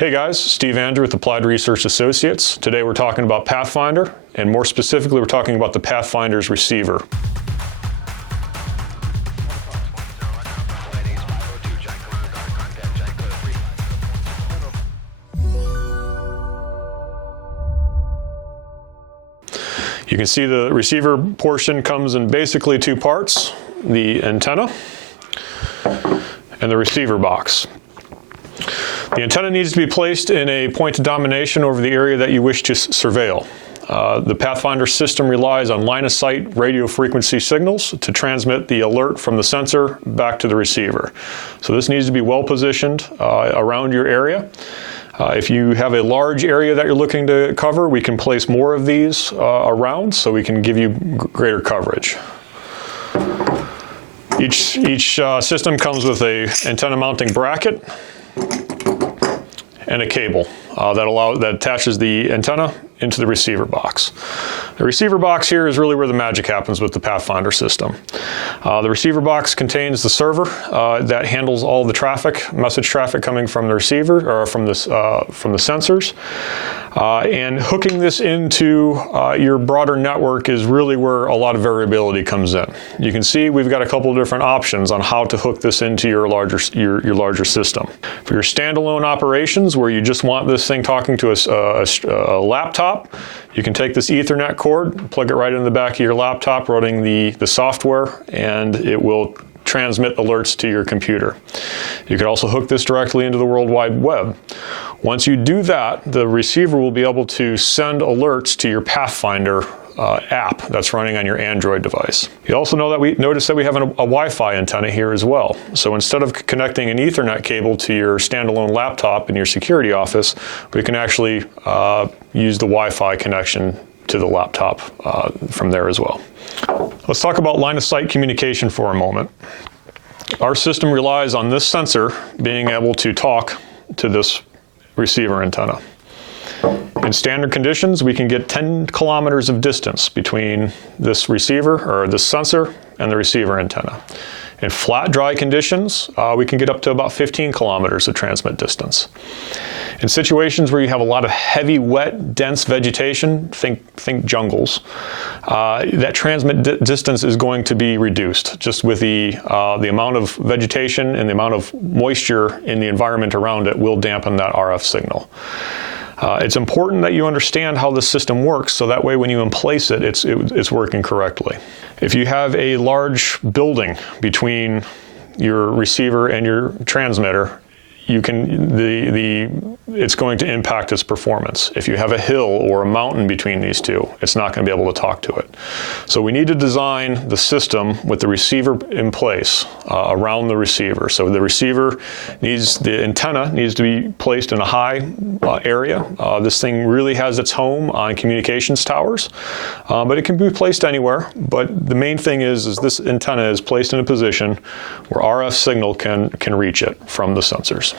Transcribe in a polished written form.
Hey guys, Steve Andrew with Applied Research Associates. Today we're talking about Pathfinder, and more specifically we're talking about the Pathfinder's receiver. You can see the receiver portion comes in basically two parts, the antenna and the receiver box. The antenna needs to be placed in a point of domination over the area that you wish to surveil. The Pathfinder system relies on line-of-sight radio frequency signals to transmit the alert from the sensor back to the receiver. So this needs to be well positioned around your area. If you have a large area that you're looking to cover, we can place more of these around so we can give you greater coverage. Each system comes with an antenna mounting bracket and a cable that attaches the antenna into the receiver box. The receiver box here is really where the magic happens with the Pathfinder system. The receiver box contains the server that handles all the traffic, message traffic coming from the receiver or from the sensors. And hooking this into your broader network is really where a lot of variability comes in. You can see we've got a couple of different options on how to hook this into your larger system. For your standalone operations where you just want this thing talking to a laptop, you can take this Ethernet cord, plug it right in the back of your laptop, running the software, and it will transmit alerts to your computer. You can also hook this directly into the World Wide Web. Once you do that, the receiver will be able to send alerts to your Pathfinder app that's running on your Android device. You also notice that we have a Wi-Fi antenna here as well. So instead of connecting an Ethernet cable to your standalone laptop in your security office, we can actually use the Wi-Fi connection to the laptop from there as well. Let's talk about line-of-sight communication for a moment. Our system relies on this sensor being able to talk to this receiver antenna. In standard conditions, we can get 10 kilometers of distance between this receiver or this sensor and the receiver antenna. In flat, dry conditions, we can get up to about 15 kilometers of transmit distance. In situations where you have a lot of heavy, wet, dense vegetation, think jungles, that transmit distance is going to be reduced just with the amount of vegetation and the amount of moisture in the environment around it will dampen that RF signal. It's important that you understand how the system works so that way when you place it, it's working correctly. If you have a large building between your receiver and your transmitter, it's going to impact its performance. If you have a hill or a mountain between these two, it's not going to be able to talk to it. So we need to design the system with the receiver in place around the receiver. So the antenna needs to be placed in a high area. This thing really has its home on communications towers, but it can be placed anywhere. But the main thing is this antenna is placed in a position where RF signal can reach it from the sensors.